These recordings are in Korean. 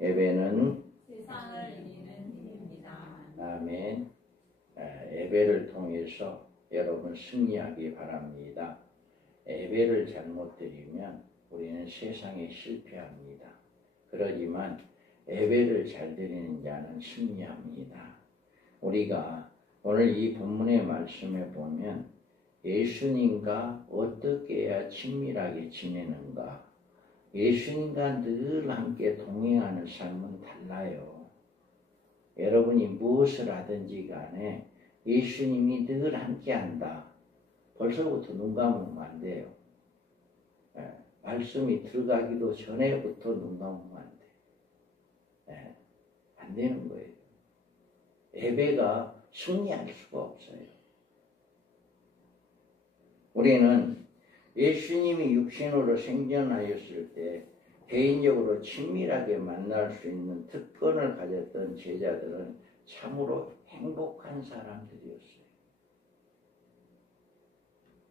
예배는 세상을 이기는 힘입니다. 아멘. 예배를 통해서 여러분 승리하기 바랍니다. 예배를 잘못 드리면 우리는 세상에 실패합니다. 그러지만 예배를 잘 드리는 자는 승리합니다. 우리가 오늘 이 본문의 말씀에 보면 예수님과 어떻게 해야 친밀하게 지내는가, 예수님과 늘 함께 동행하는 삶은 달라요. 여러분이 무엇을 하든지 간에 예수님이 늘 함께 한다. 벌써부터 눈 감으면 안 돼요. 말씀이 들어가기도 전에부터 눈 감으면 안 돼. 안 되는 거예요. 예배가 승리할 수가 없어요. 우리는 예수님이 육신으로 생전하였을 때 개인적으로 친밀하게 만날 수 있는 특권을 가졌던 제자들은 참으로 행복한 사람들이었어요.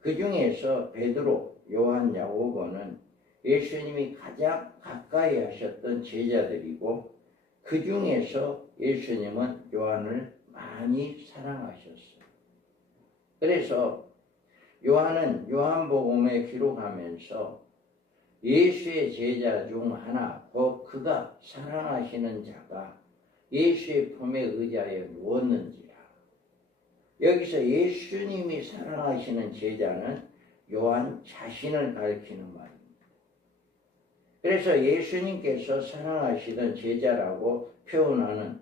그 중에서 베드로, 요한, 야고보는 예수님이 가장 가까이 하셨던 제자들이고 그 중에서 예수님은 요한을 많이 사랑하셨어요. 그래서 요한은 요한복음에 기록하면서 예수의 제자 중 하나, 곧 그가 사랑하시는 자가 예수의 품에 의자에 누웠는지라. 여기서 예수님이 사랑하시는 제자는 요한 자신을 가리키는 말입니다. 그래서 예수님께서 사랑하시던 제자라고 표현하는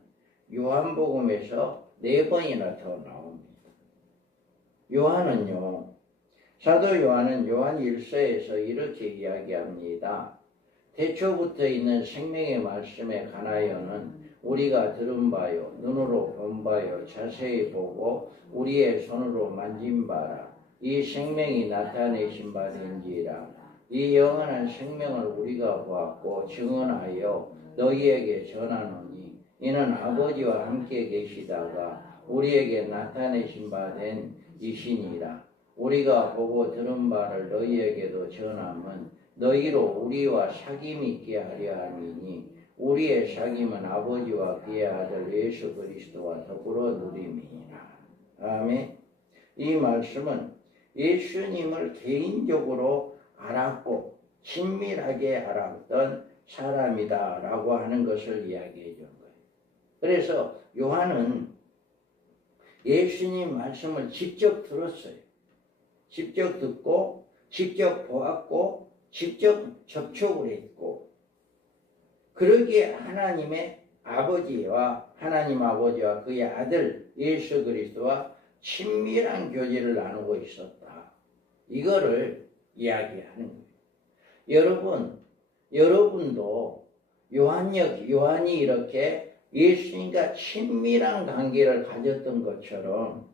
요한복음에서 4번이나 더 나옵니다. 요한은요, 사도 요한은 요한 1서에서 이렇게 이야기합니다. 태초부터 있는 생명의 말씀에 관하여는 우리가 들은 바요, 눈으로 본 바요, 자세히 보고 우리의 손으로 만진 바라. 이 생명이 나타내신 바 된지라. 이 영원한 생명을 우리가 보았고 증언하여 너희에게 전하노니 이는 아버지와 함께 계시다가 우리에게 나타내신 바 된 이시니라. 우리가 보고 들은 바를 너희에게도 전함은 너희로 우리와 사귐이 있게 하려 함이니 우리의 사귐은 아버지와 그의 아들 예수 그리스도와 더불어 누림이니라. 아멘. 이 말씀은 예수님을 개인적으로 알았고 친밀하게 알았던 사람이다 라고 하는 것을 이야기해 준 거예요. 그래서 요한은 예수님 말씀을 직접 들었어요. 직접 듣고 직접 보았고 직접 접촉을 했고 그러기에 하나님의 아버지와 하나님 아버지와 그의 아들 예수 그리스도와 친밀한 교제를 나누고 있었다. 이거를 이야기하는 거예요. 여러분도 요한이 이렇게 예수님과 친밀한 관계를 가졌던 것처럼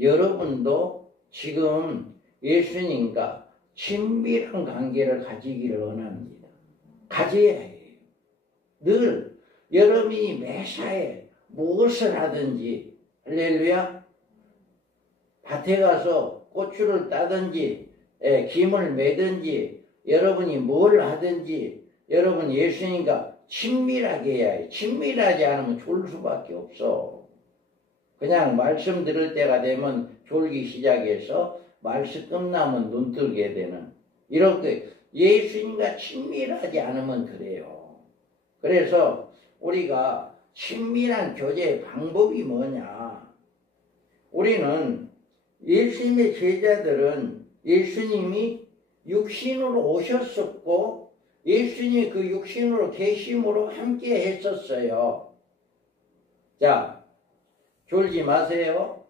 여러분도 지금 예수님과 친밀한 관계를 가지기를 원합니다. 가져야 해요. 늘 여러분이 매사에 무엇을 하든지 할렐루야 밭에 가서 고추를 따든지 김을 매든지 여러분이 뭘 하든지 여러분 예수님과 친밀하게 해야 해요. 친밀하지 않으면 졸 수밖에 없어. 그냥 말씀 들을 때가 되면 졸기 시작해서 말씀 끝나면 눈 뜨게 되는 이렇게 예수님과 친밀하지 않으면 그래요. 그래서 우리가 친밀한 교제의 방법이 뭐냐? 우리는 예수님의 제자들은 예수님이 육신으로 오셨었고 예수님이 그 육신으로 계심으로 함께 했었어요. 자, 졸지 마세요.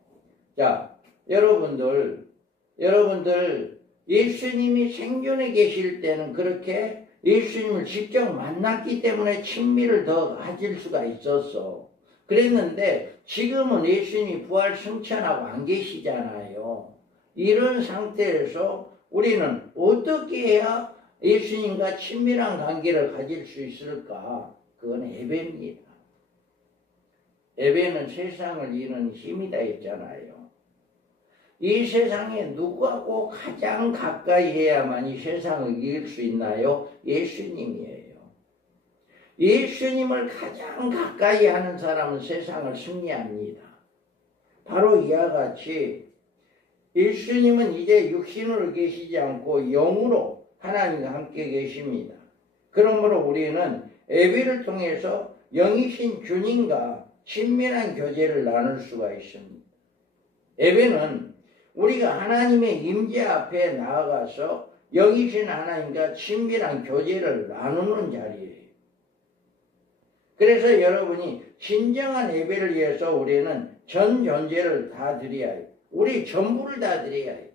자, 여러분들 예수님이 생존해 계실 때는 그렇게 예수님을 직접 만났기 때문에 친밀을 더 가질 수가 있었어. 그랬는데 지금은 예수님이 부활 승천하고 안 계시잖아요. 이런 상태에서 우리는 어떻게 해야 예수님과 친밀한 관계를 가질 수 있을까? 그건 예배입니다. 예배는 세상을 이기는 힘이다 했잖아요. 이 세상에 누구하고 가장 가까이 해야만 이 세상을 이길 수 있나요? 예수님이에요. 예수님을 가장 가까이 하는 사람은 세상을 승리합니다. 바로 이와 같이 예수님은 이제 육신으로 계시지 않고 영으로 하나님과 함께 계십니다. 그러므로 우리는 예배를 통해서 영이신 주님과 친밀한 교제를 나눌 수가 있습니다. 예배는 우리가 하나님의 임재 앞에 나아가서 영이신 하나님과 친밀한 교제를 나누는 자리예요. 그래서 여러분이 진정한 예배를 위해서 우리는 전 존재를 다 드려야 해요. 우리 전부를 다 드려야 해요.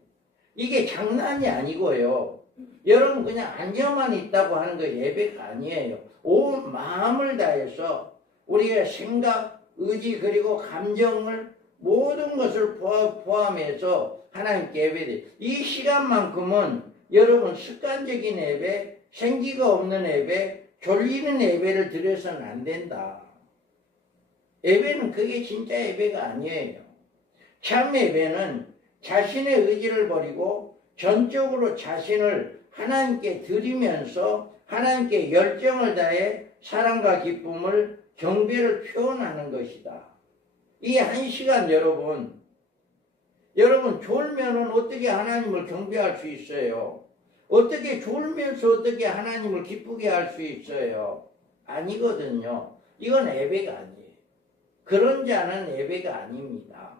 이게 장난이 아니고요. 여러분 그냥 앉아만 있다고 하는 거 예배가 아니에요. 온 마음을 다해서 우리의 생각, 의지 그리고 감정을 모든 것을 포함해서 하나님께 예배돼요. 이 시간만큼은 여러분 습관적인 예배, 생기가 없는 예배, 졸리는 예배를 드려서는 안 된다. 예배는 그게 진짜 예배가 아니에요. 참 예배는 자신의 의지를 버리고 전적으로 자신을 하나님께 드리면서 하나님께 열정을 다해 사랑과 기쁨을 경배를 표현하는 것이다. 이 한 시간 여러분 졸면은 어떻게 하나님을 경배할 수 있어요? 어떻게 졸면서 어떻게 하나님을 기쁘게 할 수 있어요? 아니거든요. 이건 예배가 아니에요. 그런 자는 예배가 아닙니다.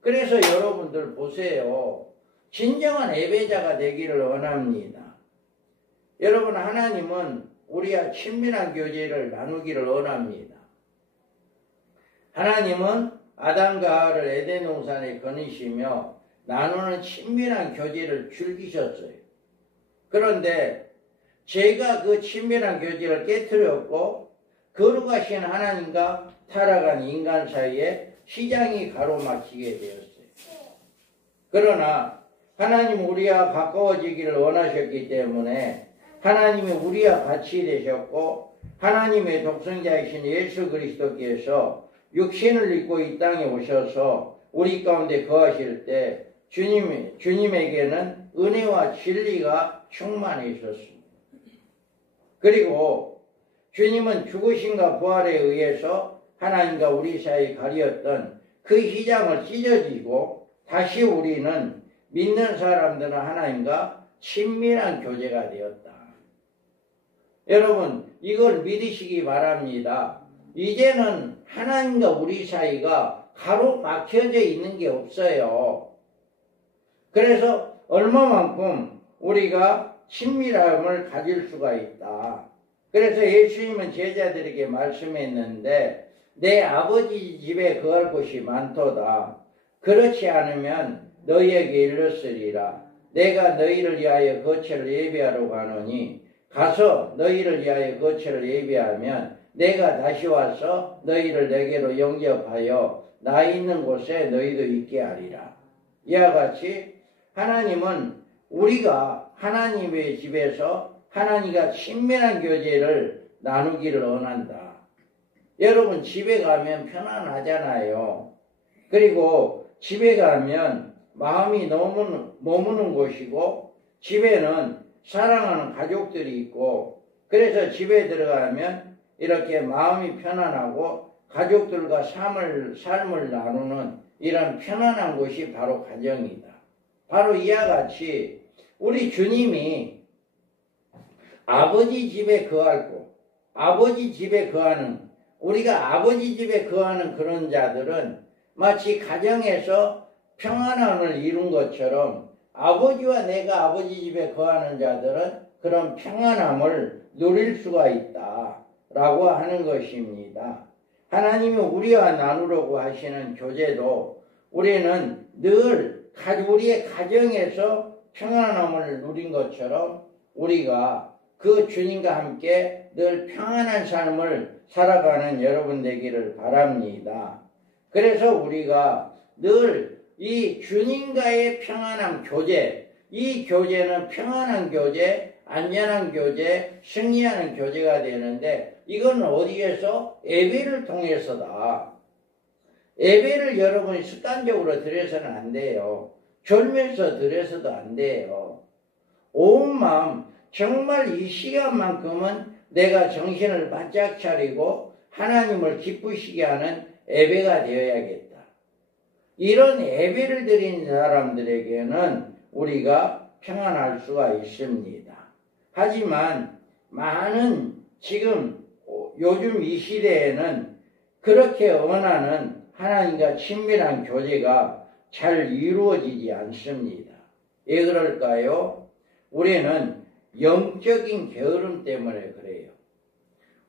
그래서 여러분들 보세요. 진정한 예배자가 되기를 원합니다. 여러분 하나님은 우리와 친밀한 교제를 나누기를 원합니다. 하나님은 아담과 하와를 에덴 동산에 거느시며 나누는 친밀한 교제를 즐기셨어요. 그런데 제가 그 친밀한 교제를 깨뜨렸고 거룩하신 하나님과 타락한 인간 사이에 시장이 가로막히게 되었어요. 그러나 하나님 우리와 가까워지기를 원하셨기 때문에 하나님이 우리와 같이 되셨고 하나님의 독생자이신 예수 그리스도께서 육신을 입고 이 땅에 오셔서 우리 가운데 거하실 때 주님에게는 은혜와 진리가 충만해 있었습니다. 그리고 주님은 죽으심과 부활에 의해서 하나님과 우리 사이에 가리었던 그 휘장을 찢어지고 다시 우리는 믿는 사람들은 하나님과 친밀한 교제가 되었다. 여러분 이걸 믿으시기 바랍니다. 이제는 하나님과 우리 사이가 가로막혀져 있는 게 없어요. 그래서 얼마만큼 우리가 친밀함을 가질 수가 있다. 그래서 예수님은 제자들에게 말씀했는데 내 아버지 집에 거할 곳이 많도다. 그렇지 않으면 너희에게 일렀으리라. 내가 너희를 위하여 거처를 예비하러 가노니 가서 너희를 위하여 거처를 예비하면 내가 다시 와서 너희를 내게로 영접하여 나 있는 곳에 너희도 있게 하리라. 이와 같이 하나님은 우리가 하나님의 집에서 하나님과 친밀한 교제를 나누기를 원한다. 여러분 집에 가면 편안하잖아요. 그리고 집에 가면 마음이 너무 머무는 곳이고 집에는 사랑하는 가족들이 있고 그래서 집에 들어가면 이렇게 마음이 편안하고 가족들과 삶을 나누는 이런 편안한 곳이 바로 가정이다. 바로 이와 같이 우리 주님이 아버지 집에 거할 곳, 아버지 집에 거하는 우리가 아버지 집에 거하는 그런 자들은 마치 가정에서 평안함을 이룬 것처럼 아버지와 내가 아버지 집에 거하는 자들은 그런 평안함을 누릴 수가 있다 라고 하는 것입니다. 하나님이 우리와 나누려고 하시는 교제도 우리는 늘 우리의 가정에서 평안함을 누린 것처럼 우리가 그 주님과 함께 늘 평안한 삶을 살아가는 여러분 되기를 바랍니다. 그래서 우리가 늘 이 주님과의 평안한 교제, 이 교제는 평안한 교제, 안전한 교제, 승리하는 교제가 되는데 이건 어디에서? 예배를 통해서다. 예배를 여러분이 습관적으로 드려서는 안 돼요. 졸면서 드려서도 안 돼요. 온 마음, 정말 이 시간만큼은 내가 정신을 바짝 차리고 하나님을 기쁘시게 하는 예배가 되어야겠다. 이런 예배를 드리는 사람들에게는 우리가 평안할 수가 있습니다. 하지만 많은 지금 요즘 이 시대에는 그렇게 원하는 하나님과 친밀한 교제가 잘 이루어지지 않습니다. 왜 그럴까요? 우리는 영적인 게으름 때문에 그래요.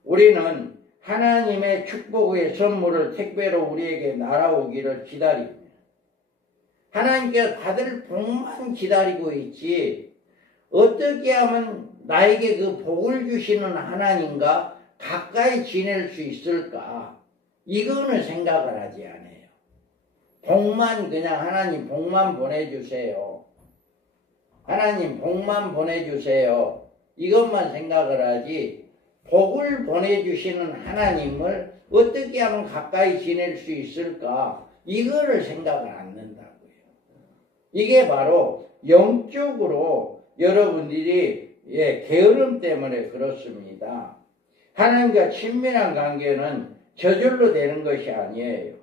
우리는 하나님의 축복의 선물을 택배로 우리에게 날아오기를 기다립니다. 하나님께서 받을 복만 기다리고 있지, 어떻게 하면 나에게 그 복을 주시는 하나님과 가까이 지낼 수 있을까? 이거는 생각을 하지 않아요. 복만, 그냥 하나님 복만 보내주세요. 하나님 복만 보내주세요. 이것만 생각을 하지, 복을 보내주시는 하나님을 어떻게 하면 가까이 지낼 수 있을까? 이거를 생각을 안 한다고요. 이게 바로 영적으로 여러분들이 게으름 때문에 그렇습니다. 하나님과 친밀한 관계는 저절로 되는 것이 아니에요.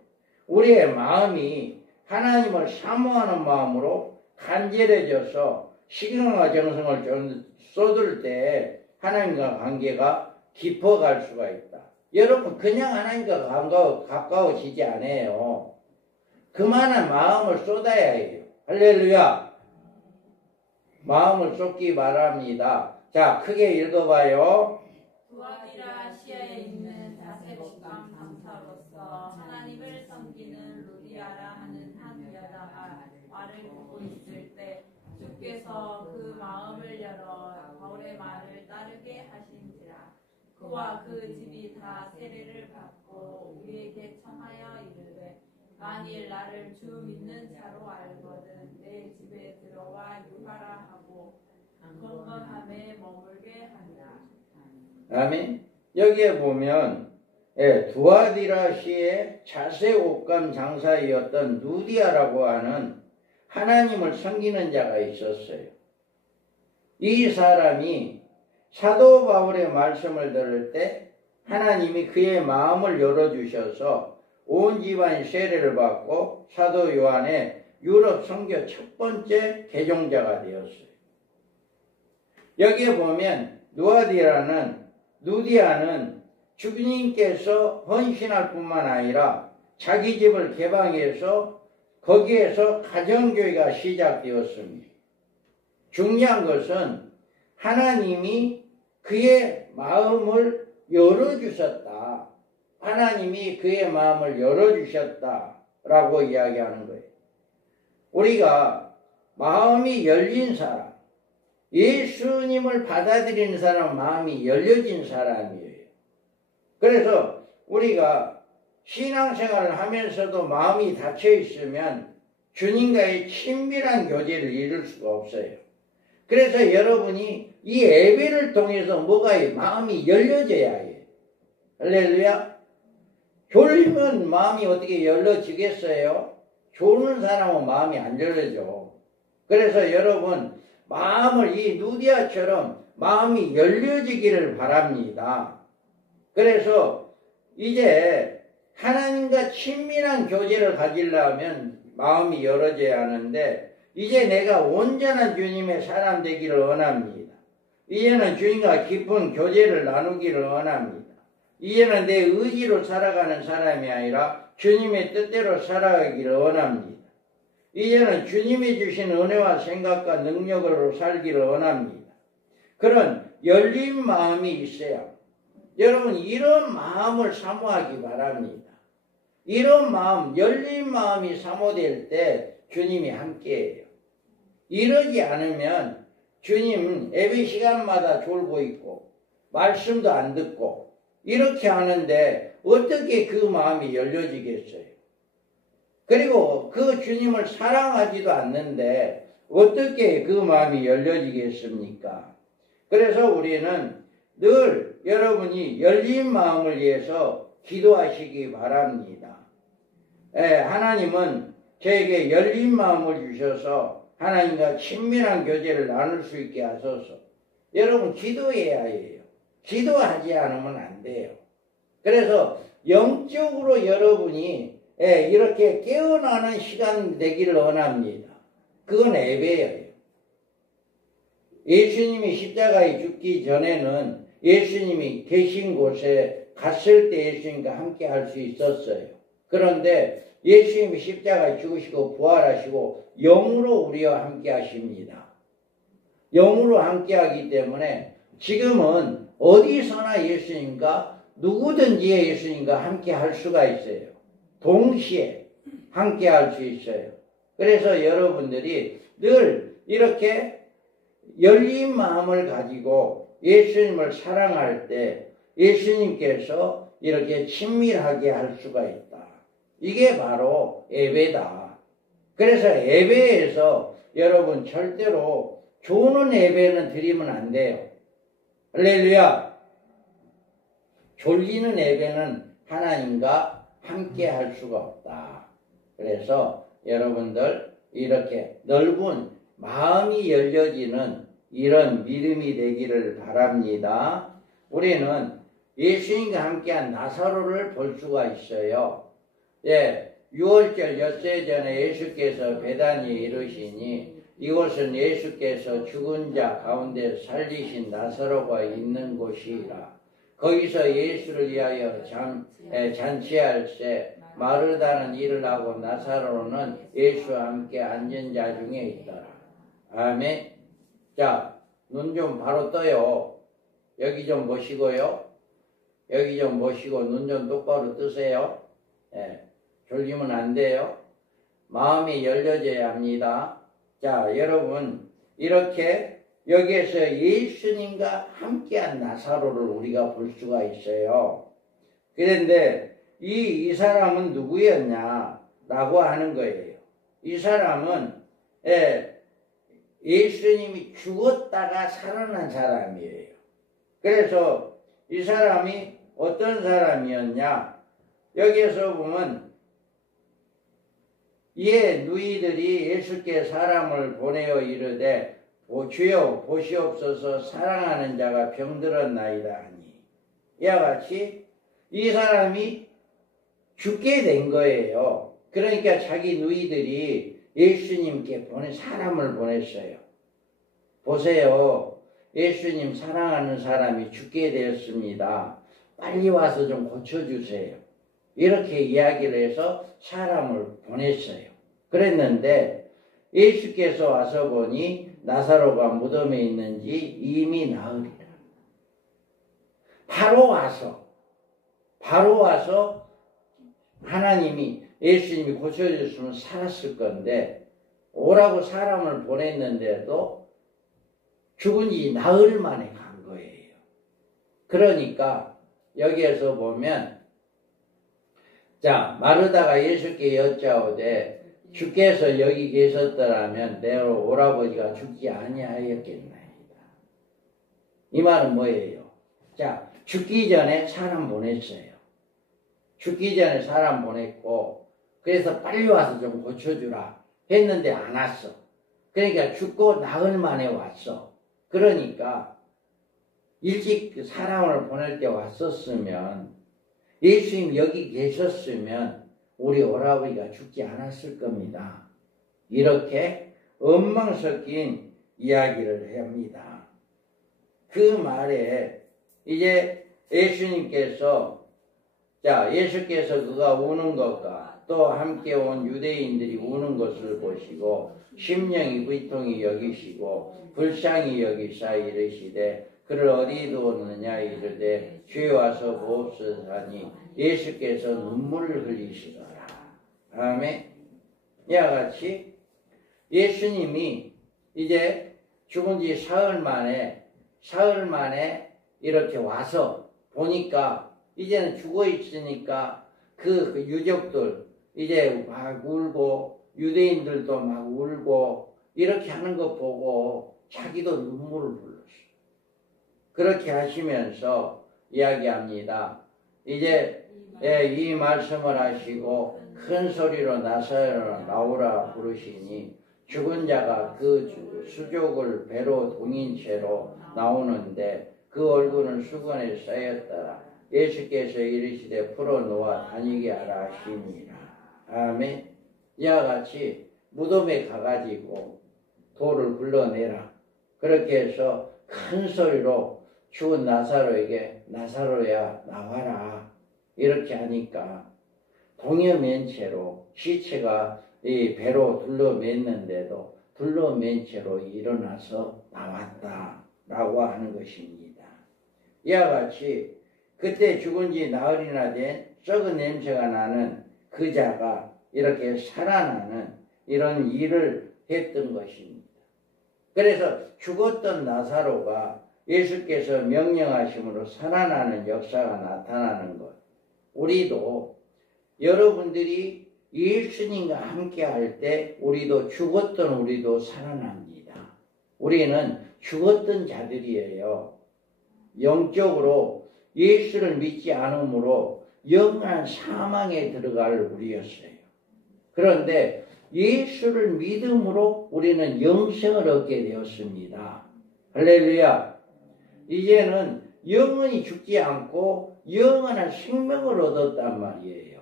우리의 마음이 하나님을 사모하는 마음으로 간절해져서 시간과 정성을 쏟을 때 하나님과 관계가 깊어갈 수가 있다. 여러분, 그냥 하나님과 가까워지지 않아요. 그만한 마음을 쏟아야 해요. 할렐루야. 마음을 쏟기 바랍니다. 자, 크게 읽어봐요. 두아디라 아시아에 있는 다세복강 강사로서 하나님을 섬기는 루디아라 하는 한 여자가 말을 듣고 있을 때 주께서 그 마음을 열어 바울의 말을 따르게 하신지라. 그와 그 집이 다 세례를 받고 우리에게 청하여 이르되, 만일 나를 주 믿는 자로 알거든 내 집에 들어와 유하라 하고 건건함에 머물게 하리라. 아멘. 여기에 보면 두아디라시의 자세 옷감 장사이었던 누디아라고 하는 하나님을 섬기는 자가 있었어요. 이 사람이 사도 바울의 말씀을 들을 때 하나님이 그의 마음을 열어주셔서 온 집안이 세례를 받고 사도 요한의 유럽 선교 첫 번째 개종자가 되었어요. 여기에 보면 누디아는 주님께서 헌신할 뿐만 아니라 자기 집을 개방해서 거기에서 가정교회가 시작되었습니다. 중요한 것은 하나님이 그의 마음을 열어주셨다. 하나님이 그의 마음을 열어주셨다라고 이야기하는 거예요. 우리가 마음이 열린 사람, 예수님을 받아들이는 사람은 마음이 열려진 사람이에요. 그래서 우리가 신앙생활을 하면서도 마음이 닫혀 있으면 주님과의 친밀한 교제를 이룰 수가 없어요. 그래서 여러분이 이 예배를 통해서 마음이 열려져야 해요. 할렐루야. 졸리면 마음이 어떻게 열려지겠어요? 졸는 사람은 마음이 안 열려져. 그래서 여러분, 마음을 이 누디아처럼 마음이 열려지기를 바랍니다. 그래서 이제 하나님과 친밀한 교제를 가지려면 마음이 열어져야 하는데, 이제 내가 온전한 주님의 사람 되기를 원합니다. 이제는 주님과 깊은 교제를 나누기를 원합니다. 이제는 내 의지로 살아가는 사람이 아니라 주님의 뜻대로 살아가기를 원합니다. 이제는 주님이 주신 은혜와 생각과 능력으로 살기를 원합니다. 그런 열린 마음이 있어야, 여러분, 이런 마음을 사모하기 바랍니다. 이런 마음, 열린 마음이 사모될 때 주님이 함께해요. 이러지 않으면 주님 예배 시간마다 졸고 있고 말씀도 안 듣고 이렇게 하는데 어떻게 그 마음이 열려지겠어요? 그리고 그 주님을 사랑하지도 않는데 어떻게 그 마음이 열려지겠습니까? 그래서 우리는 늘 여러분이 열린 마음을 위해서 기도하시기 바랍니다. 하나님은 저에게 열린 마음을 주셔서 하나님과 친밀한 교제를 나눌 수 있게 하소서. 여러분, 기도해야 해요. 기도하지 않으면 안 돼요. 그래서 영적으로 여러분이 이렇게 깨어나는 시간 되기를 원합니다. 그건 예배예요. 예수님이 십자가에 죽기 전에는 예수님이 계신 곳에 갔을 때 예수님과 함께 할 수 있었어요. 그런데 예수님이 십자가에 죽으시고 부활하시고 영으로 우리와 함께 하십니다. 영으로 함께 하기 때문에 지금은 어디서나 예수님과 누구든지 예수님과 함께 할 수가 있어요. 동시에 함께 할 수 있어요. 그래서 여러분들이 늘 이렇게 열린 마음을 가지고 예수님을 사랑할 때 예수님께서 이렇게 친밀하게 할 수가 있다. 이게 바로 예배다. 그래서 예배에서 여러분 절대로 조는 예배는 드리면 안 돼요. 할렐루야. 졸리는 예배는 하나님과 함께 할 수가 없다. 그래서 여러분들 이렇게 넓은 마음이 열려지는 이런 믿음이 되기를 바랍니다. 우리는 예수님과 함께한 나사로를 볼 수가 있어요. 6월절 엿새 전에 예수께서 베다니에 이르시니 이곳은 예수께서 죽은 자 가운데 살리신 나사로가 있는 곳이라. 거기서 예수를 위하여 잔치할 때 마르다는 일을 하고 나사로는 예수와 함께 앉은 자 중에 있더라. 아멘. 자, 눈 좀 바로 떠요. 여기 좀 보시고요. 여기 좀 보시고 눈 좀 똑바로 뜨세요. 졸리면 안 돼요. 마음이 열려져야 합니다. 자, 여러분 이렇게 여기에서 예수님과 함께한 나사로를 우리가 볼 수가 있어요. 그런데 이 사람은 누구였냐 라고 하는 거예요. 이 사람은 예수님이 죽었다가 살아난 사람이에요. 그래서 이 사람이 어떤 사람이었냐, 여기에서 보면 이에 누이들이 예수께 사람을 보내어 이르되 주여 보시옵소서 사랑하는 자가 병들었나이다 하니, 이와 같이 이 사람이 죽게 된 거예요. 그러니까 자기 누이들이 예수님께 사람을 보냈어요. 보세요. 예수님 사랑하는 사람이 죽게 되었습니다. 빨리 와서 좀 고쳐주세요. 이렇게 이야기를 해서 사람을 보냈어요. 그랬는데 예수께서 와서 보니 나사로가 무덤에 있는지 이미 나으리라. 바로 와서 하나님이 예수님이 고쳐줬으면 살았을 건데 오라고 사람을 보냈는데도 죽은 지 나흘 만에 간 거예요. 그러니까 여기에서 보면, 자, 마르다가 예수께 여짜오되 주께서 여기 계셨더라면 내 오라버지가 죽지 아니하였겠나이다. 이 말은 뭐예요? 자, 죽기 전에 사람 보냈어요. 죽기 전에 사람 보냈고, 그래서 빨리 와서 좀 고쳐주라 했는데 안 왔어. 그러니까 죽고 나흘 만에 왔어. 그러니까 일찍 사람을 보낼 때 왔었으면, 예수님 여기 계셨으면 우리 오라버니가 죽지 않았을 겁니다. 이렇게 엉망 섞인 이야기를 합니다. 그 말에 이제 예수님께서, 자, 예수께서 그가 우는 것과 또 함께 온 유대인들이 우는 것을 보시고 심령이 비통히 여기시고 불쌍히 여기사 이르시되 그를 어디 두었느냐 이르되 주여 와서 보옵소서 하니 예수께서 눈물을 흘리시더라. 아멘. 이와 같이 예수님이 이제 죽은 지 사흘 만에 이렇게 와서 보니까 이제는 죽어 있으니까 그 유족들 이제 막 울고 유대인들도 막 울고 이렇게 하는 거 보고 자기도 눈물을 흘렸어요. 그렇게 하시면서 이야기합니다. 이제 이 말씀을 하시고 큰 소리로 나오라 부르시니 죽은 자가 그 수족을 배로 동인 채로 나오는데 그 얼굴은 수건에 쌓였더라. 예수께서 이르시되 풀어놓아 다니게 하라 하시니라. 아멘. 이와 같이 무덤에 가가지고 돌을 굴러내라. 그렇게 해서 큰 소리로 죽은 나사로에게 나사로야 나와라. 이렇게 하니까 동여맨 채로 시체가 이 배로 둘러맸는데도 둘러맨 채로 일어나서 나왔다라고 하는 것입니다. 이와 같이 그때 죽은 지 나흘이나 된 썩은 냄새가 나는 그 자가 이렇게 살아나는 이런 일을 했던 것입니다. 그래서 죽었던 나사로가 예수께서 명령하심으로 살아나는 역사가 나타나는 것. 우리도 여러분들이 예수님과 함께 할 때 우리도 죽었던 우리도 살아납니다. 우리는 죽었던 자들이에요. 영적으로 예수를 믿지 않으므로 영원한 사망에 들어갈 우리였어요. 그런데 예수를 믿음으로 우리는 영생을 얻게 되었습니다. 할렐루야. 이제는 영원히 죽지 않고 영원한 생명을 얻었단 말이에요.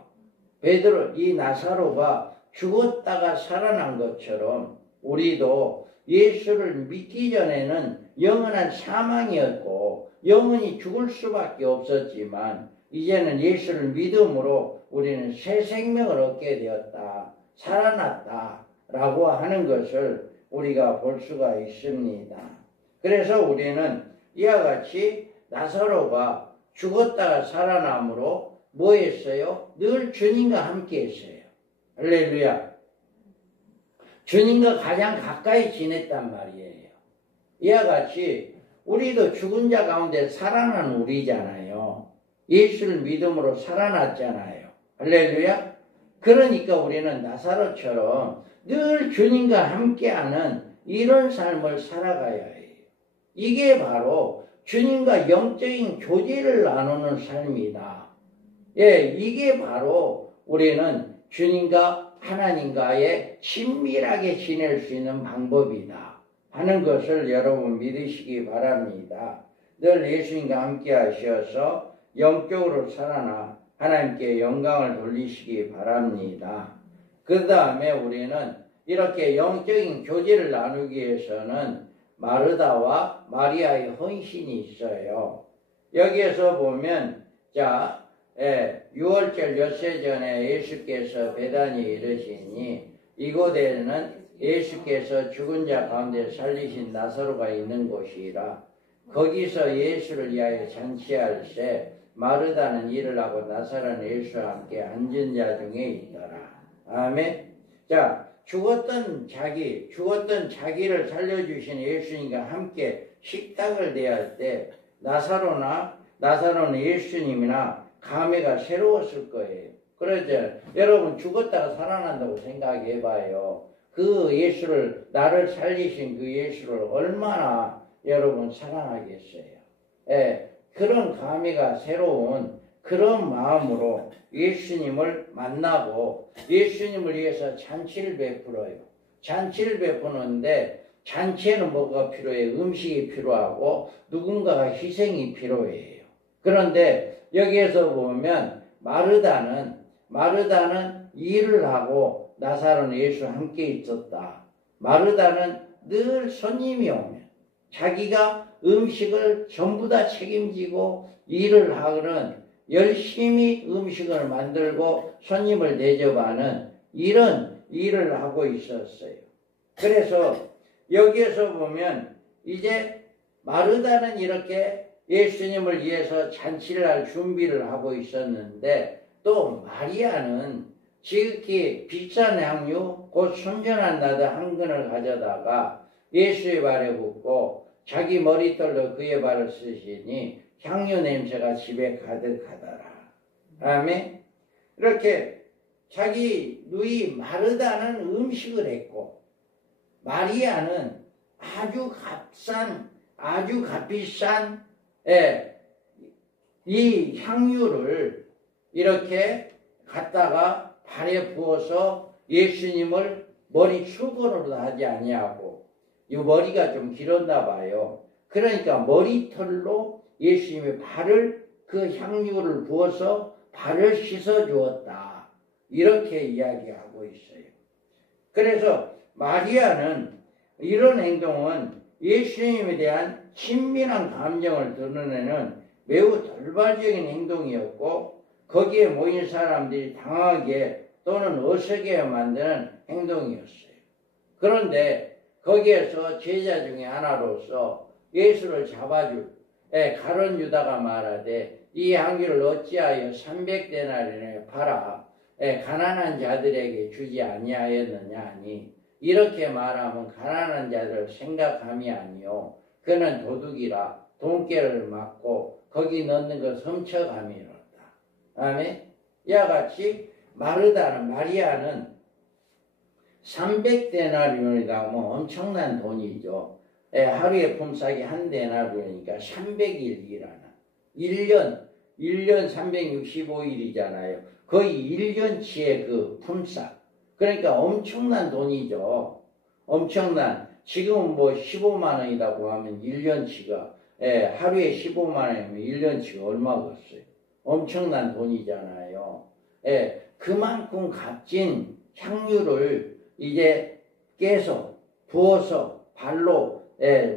베드로, 이 나사로가 죽었다가 살아난 것처럼 우리도 예수를 믿기 전에는 영원한 사망이었고 영원히 죽을 수밖에 없었지만 이제는 예수를 믿음으로 우리는 새 생명을 얻게 되었다. 살아났다. 라고 하는 것을 우리가 볼 수가 있습니다. 그래서 우리는 이와 같이 나사로가 죽었다가 살아남으로 뭐 했어요? 늘 주님과 함께 했어요. 할렐루야. 주님과 가장 가까이 지냈단 말이에요. 이와 같이 우리도 죽은 자 가운데 살아난 우리잖아요. 예수를 믿음으로 살아났잖아요. 할렐루야. 그러니까 우리는 나사로처럼 늘 주님과 함께하는 이런 삶을 살아가야 해요. 이게 바로 주님과 영적인 교제를 나누는 삶이다. 예, 이게 바로 우리는 주님과 하나님과의 친밀하게 지낼 수 있는 방법이다 하는 것을 여러분 믿으시기 바랍니다. 늘 예수님과 함께 하셔서 영적으로 살아나 하나님께 영광을 돌리시기 바랍니다. 그 다음에 우리는 이렇게 영적인 교제를 나누기 위해서는 마르다와 마리아의 헌신이 있어요. 여기에서 보면 자 6월절 엿새 전에 예수께서 베다니에 이르시니 이곳에는 예수께서 죽은 자 가운데 살리신 나사로가 있는 곳이라. 거기서 예수를 위하여 잔치할새 마르다는 일을 하고 나사로는 예수와 함께 앉은 자 중에 있더라. 아멘. 자, 죽었던 자기를 살려주신 예수님과 함께 식탁을 대할 때 나사로는 예수님이나 감회가 새로웠을 거예요. 그러죠. 여러분 죽었다가 살아난다고 생각해봐요. 그 예수를, 나를 살리신 그 예수를 얼마나 여러분 사랑하겠어요. 예, 그런 감회가 새로운 그런 마음으로 예수님을 만나고 예수님을 위해서 잔치를 베풀어요. 잔치를 베푸는데 잔치에는 뭐가 필요해요? 음식이 필요하고 누군가가 희생이 필요해요. 그런데 여기에서 보면 마르다는 일을 하고 나사로는 예수와 함께 있었다. 마르다는 늘 손님이 오면 자기가 음식을 전부 다 책임지고 일을 하는 열심히 음식을 만들고 손님을 대접하는 이런 일을 하고 있었어요. 그래서 여기에서 보면 이제 마르다는 이렇게 예수님을 위해서 잔치를 할 준비를 하고 있었는데 또 마리아는 지극히 비싼 향유 곧 순전한 나드 한 근을 가져다가 예수의 발에 붓고 자기 머리털로 그의 발을 쓰시니 향유 냄새가 집에 가득하더라. 아멘. 이렇게 자기 누이 마르다는 음식을 했고 마리아는 아주 값비싼 이 향유를 이렇게 갖다가 발에 부어서 예수님을 머리 수건으로 하지 아니하고 이 머리가 좀 길었나 봐요. 그러니까 머리털로 예수님이 발을 그 향유를 부어서 발을 씻어 주었다. 이렇게 이야기하고 있어요. 그래서 마리아는 이런 행동은 예수님에 대한 친밀한 감정을 드러내는 매우 돌발적인 행동이었고 거기에 모인 사람들이 당하게 또는 어색해 만드는 행동이었어요. 그런데 거기에서 제자 중에 하나로서 예수를 잡아줄 가룟 유다가 말하되 이 향기를 어찌하여 300데나리온에 팔아 가난한 자들에게 주지 아니하였느냐 하니 이렇게 말하면 가난한 자들을 생각함이 아니요 그는 도둑이라 돈깨를 맞고 거기 넣는 것 훔쳐감이로다. 아멘. 이와 같이 마리아는 300데나리온이다 하면 엄청난 돈이죠. 하루에 품삯이 한 데나리온이니까 300일 일하는 1년 365일이잖아요. 거의 1년치의 그 품삯. 그러니까 엄청난 돈이죠. 엄청난. 지금은 뭐 15만 원이라고 하면 1년치가 하루에 15만 원이면 1년치가 얼마겠어요. 엄청난 돈이잖아요. 그만큼 값진 향유를 이제 깨서 부어서 발로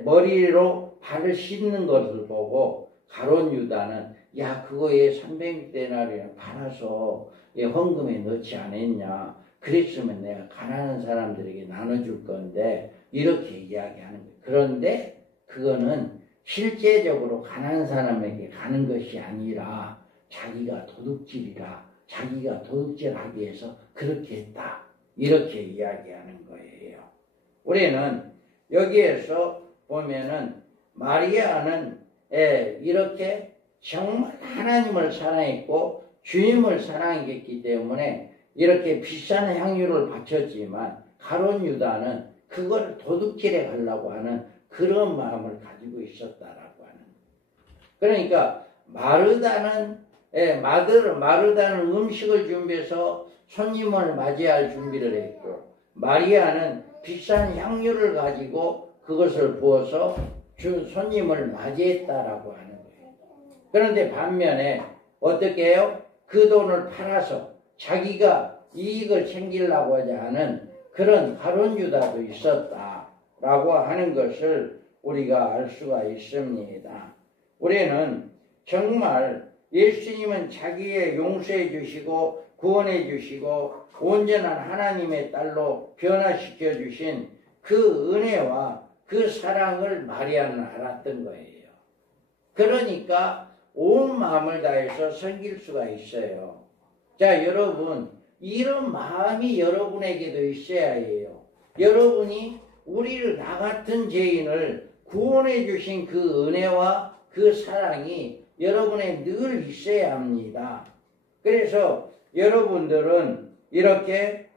머리로 발을 씻는 것을 보고 가룟 유다는 야 그거에 300데나리온을 팔아서 헌금에 넣지 않았냐. 그랬으면 내가 가난한 사람들에게 나눠줄 건데 이렇게 이야기하는 거예요. 그런데 그거는 실제적으로 가난한 사람에게 가는 것이 아니라 자기가 도둑질이라 자기가 도둑질하기 위해서 그렇게 했다. 이렇게 이야기하는 거예요. 우리는 여기에서 보면은 마리아는 이렇게 정말 하나님을 사랑했고 주님을 사랑했기 때문에 이렇게 비싼 향유를 바쳤지만 가룟 유다는 그걸 도둑질해 가려고 하는 그런 마음을 가지고 있었다라고 하는 거예요. 그러니까 마르다는 음식을 준비해서 손님을 맞이할 준비를 했고 마리아는 비싼 향유를 가지고 그것을 부어서 손님을 맞이했다라고 하는 거예요. 그런데 반면에 어떻게 해요? 그 돈을 팔아서 자기가 이익을 챙기려고 하는 그런 가룟 유다도 있었다라고 하는 것을 우리가 알 수가 있습니다. 우리는 정말 예수님은 자기의 용서해 주시고 구원해 주시고 온전한 하나님의 딸로 변화시켜 주신 그 은혜와 그 사랑을 마리아는 알았던 거예요. 그러니까 온 마음을 다해서 섬길 수가 있어요. 자, 여러분, 이런 마음이 여러분에게도 있어야 해요. 여러분이 우리를 나 같은 죄인을 구원해 주신 그 은혜와 그 사랑이 여러분에 늘 있어야 합니다. 그래서 여러분들은 이렇게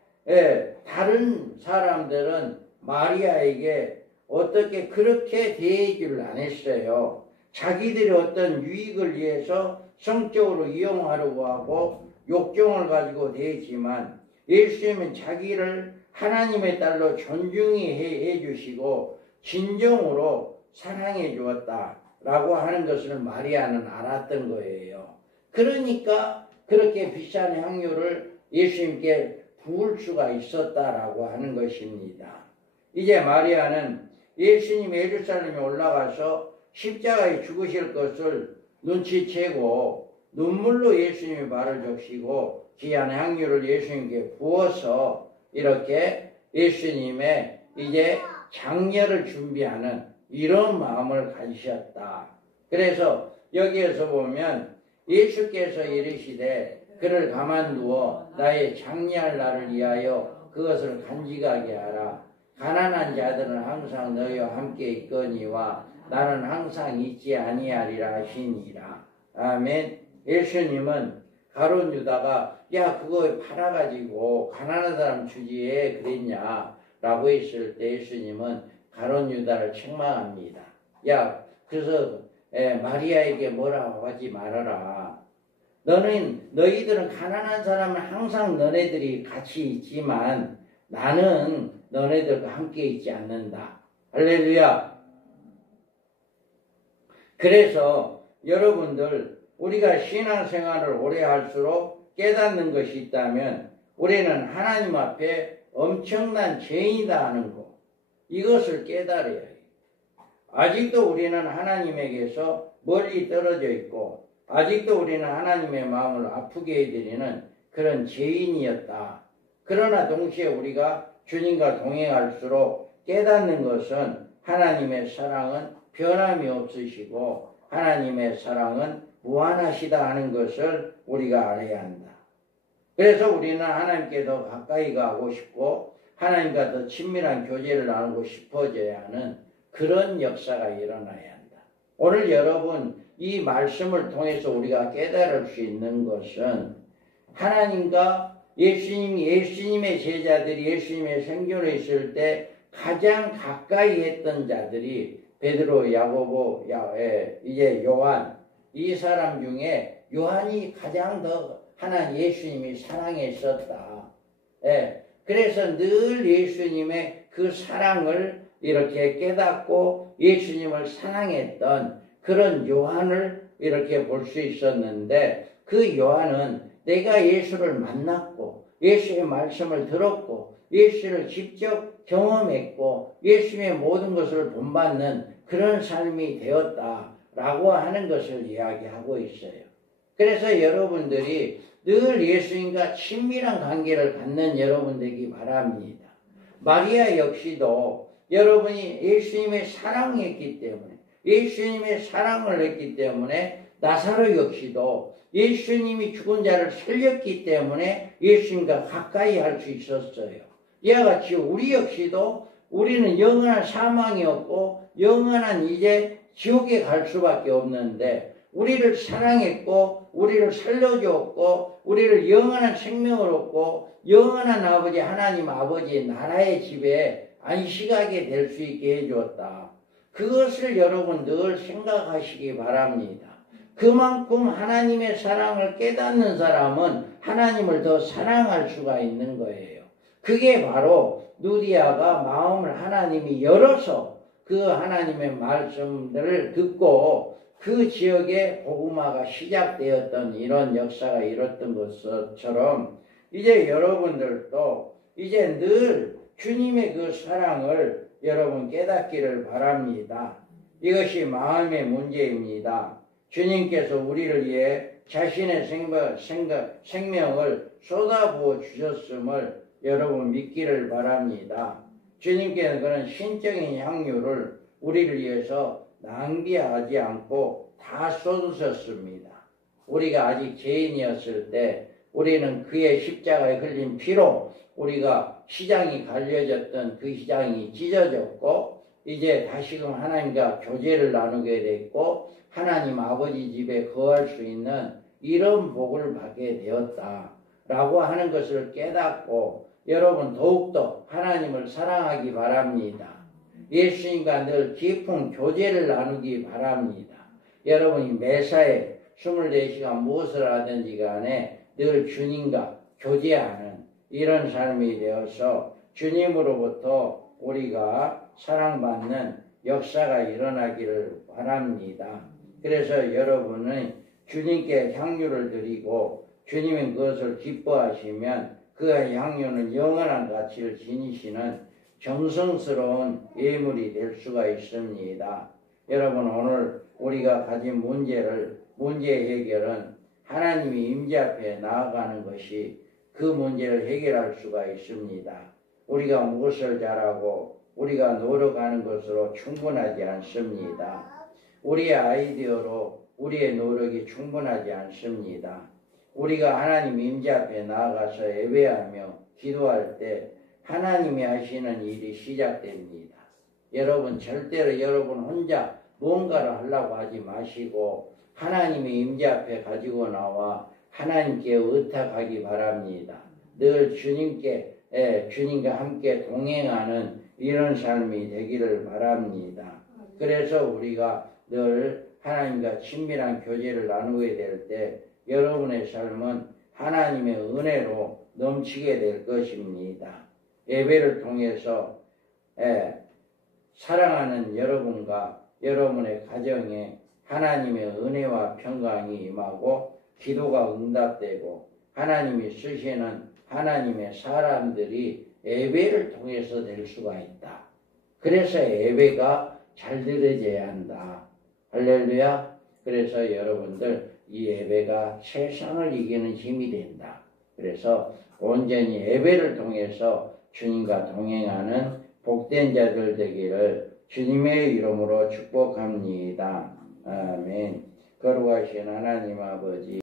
다른 사람들은 마리아에게 어떻게 그렇게 대해주를 안 했어요. 자기들의 어떤 유익을 위해서 성적으로 이용하려고 하고 욕정을 가지고 대했지만 예수님은 자기를 하나님의 딸로 존중히 해주시고 진정으로 사랑해 주었다라고 하는 것을 마리아는 알았던 거예요. 그러니까 그렇게 비싼 향유를 예수님께 부을 수가 있었다라고 하는 것입니다. 이제 마리아는 예수님이 예루살렘에 올라가서 십자가에 죽으실 것을 눈치채고 눈물로 예수님의 발을 적시고 귀한 향유를 예수님께 부어서 이렇게 예수님의 이제 장례를 준비하는 이런 마음을 가지셨다. 그래서 여기에서 보면 예수께서 이르시되 그를 가만두어 나의 장례할 날을 위하여 그것을 간직하게 하라. 가난한 자들은 항상 너희와 함께 있거니와 나는 항상 있지 아니하리라 하시니라. 아멘. 예수님은 가룟 유다가 야 그거 팔아가지고 가난한 사람 주지에 그랬냐 라고 했을 때 예수님은 가룟 유다를 책망합니다. 야 그래서 마리아에게 뭐라고 하지 말아라. 너희들은 가난한 사람은 항상 너네들이 같이 있지만 나는 너네들과 함께 있지 않는다. 할렐루야. 그래서 여러분들 우리가 신앙생활을 오래 할수록 깨닫는 것이 있다면 우리는 하나님 앞에 엄청난 죄인이다 하는 거, 이것을 깨달아야 해요. 아직도 우리는 하나님에게서 멀리 떨어져 있고 아직도 우리는 하나님의 마음을 아프게 해드리는 그런 죄인이었다. 그러나 동시에 우리가 주님과 동행할수록 깨닫는 것은 하나님의 사랑은 변함이 없으시고 하나님의 사랑은 무한하시다 하는 것을 우리가 알아야 한다. 그래서 우리는 하나님께 더 가까이 가고 싶고 하나님과 더 친밀한 교제를 나누고 싶어져야 하는 그런 역사가 일어나야 한다. 오늘 여러분 이 말씀을 통해서 우리가 깨달을 수 있는 것은 하나님과 예수님의 제자들이 예수님의 생존에 있을 때 가장 가까이 했던 자들이 베드로, 야고보, 이제 요한, 이 사람 중에 요한이 가장 더 하나님 예수님이 사랑했었다. 그래서 늘 예수님의 그 사랑을 이렇게 깨닫고 예수님을 사랑했던 그런 요한을 이렇게 볼 수 있었는데 그 요한은 내가 예수를 만났고 예수의 말씀을 들었고 예수를 직접 경험했고 예수님의 모든 것을 본받는 그런 삶이 되었다라고 하는 것을 이야기하고 있어요. 그래서 여러분들이 늘 예수님과 친밀한 관계를 갖는 여러분 되기 바랍니다. 마리아 역시도 여러분이 예수님의 사랑했기 때문에 예수님의 사랑을 했기 때문에 나사로 역시도 예수님이 죽은 자를 살렸기 때문에 예수님과 가까이 할 수 있었어요. 이와 같이 우리 역시도 우리는 영원한 사망이 없고 영원한 이제 지옥에 갈 수밖에 없는데 우리를 사랑했고 우리를 살려주었고 우리를 영원한 생명을 얻고 영원한 아버지 하나님 아버지 나라의 집에 안식하게 될 수 있게 해주었다. 그것을 여러분 늘 생각하시기 바랍니다. 그만큼 하나님의 사랑을 깨닫는 사람은 하나님을 더 사랑할 수가 있는 거예요. 그게 바로 누디아가 마음을 하나님이 열어서 그 하나님의 말씀들을 듣고 그 지역에 복음화가 시작되었던 이런 역사가 일었던 것처럼 이제 여러분들도 이제 늘 주님의 그 사랑을 여러분 깨닫기를 바랍니다. 이것이 마음의 문제입니다. 주님께서 우리를 위해 자신의 생명을 쏟아부어 주셨음을 여러분 믿기를 바랍니다. 주님께는 그런 신적인 향유를 우리를 위해서 낭비하지 않고 다 쏟으셨습니다. 우리가 아직 죄인이었을 때 우리는 그의 십자가에 흘린 피로 우리가 시장이 갈려졌던 그 시장이 찢어졌고 이제 다시금 하나님과 교제를 나누게 됐고 하나님 아버지 집에 거할 수 있는 이런 복을 받게 되었다라고 하는 것을 깨닫고 여러분 더욱더 하나님을 사랑하기 바랍니다. 예수님과 늘 깊은 교제를 나누기 바랍니다. 여러분이 매사에 24시간 무엇을 하든지 간에 늘 주님과 교제하는 이런 삶이 되어서 주님으로부터 우리가 사랑받는 역사가 일어나기를 바랍니다. 그래서 여러분은 주님께 향유를 드리고 주님은 그것을 기뻐하시면 그 향유는 영원한 가치를 지니시는 정성스러운 예물이 될 수가 있습니다. 여러분 오늘 우리가 가진 문제 해결은 하나님이 임재 앞에 나아가는 것이 그 문제를 해결할 수가 있습니다. 우리가 무엇을 잘하고 우리가 노력하는 것으로 충분하지 않습니다. 우리의 아이디어로 우리의 노력이 충분하지 않습니다. 우리가 하나님 임재 앞에 나아가서 예배하며 기도할 때 하나님이 하시는 일이 시작됩니다. 여러분 절대로 여러분 혼자 무언가를 하려고 하지 마시고 하나님의 임재 앞에 가지고 나와 하나님께 의탁하기 바랍니다. 늘 주님과 함께 동행하는 이런 삶이 되기를 바랍니다. 그래서 우리가 늘 하나님과 친밀한 교제를 나누게 될 때 여러분의 삶은 하나님의 은혜로 넘치게 될 것입니다. 예배를 통해서 사랑하는 여러분과 여러분의 가정에 하나님의 은혜와 평강이 임하고 기도가 응답되고 하나님이 쓰시는 하나님의 사람들이 예배를 통해서 될 수가 있다. 그래서 예배가 잘 드려져야 한다. 할렐루야. 그래서 여러분들 이 예배가 세상을 이기는 힘이 된다. 그래서 온전히 예배를 통해서 주님과 동행하는 복된 자들 되기를 주님의 이름으로 축복합니다. 아멘. 거룩하신 하나님 아버지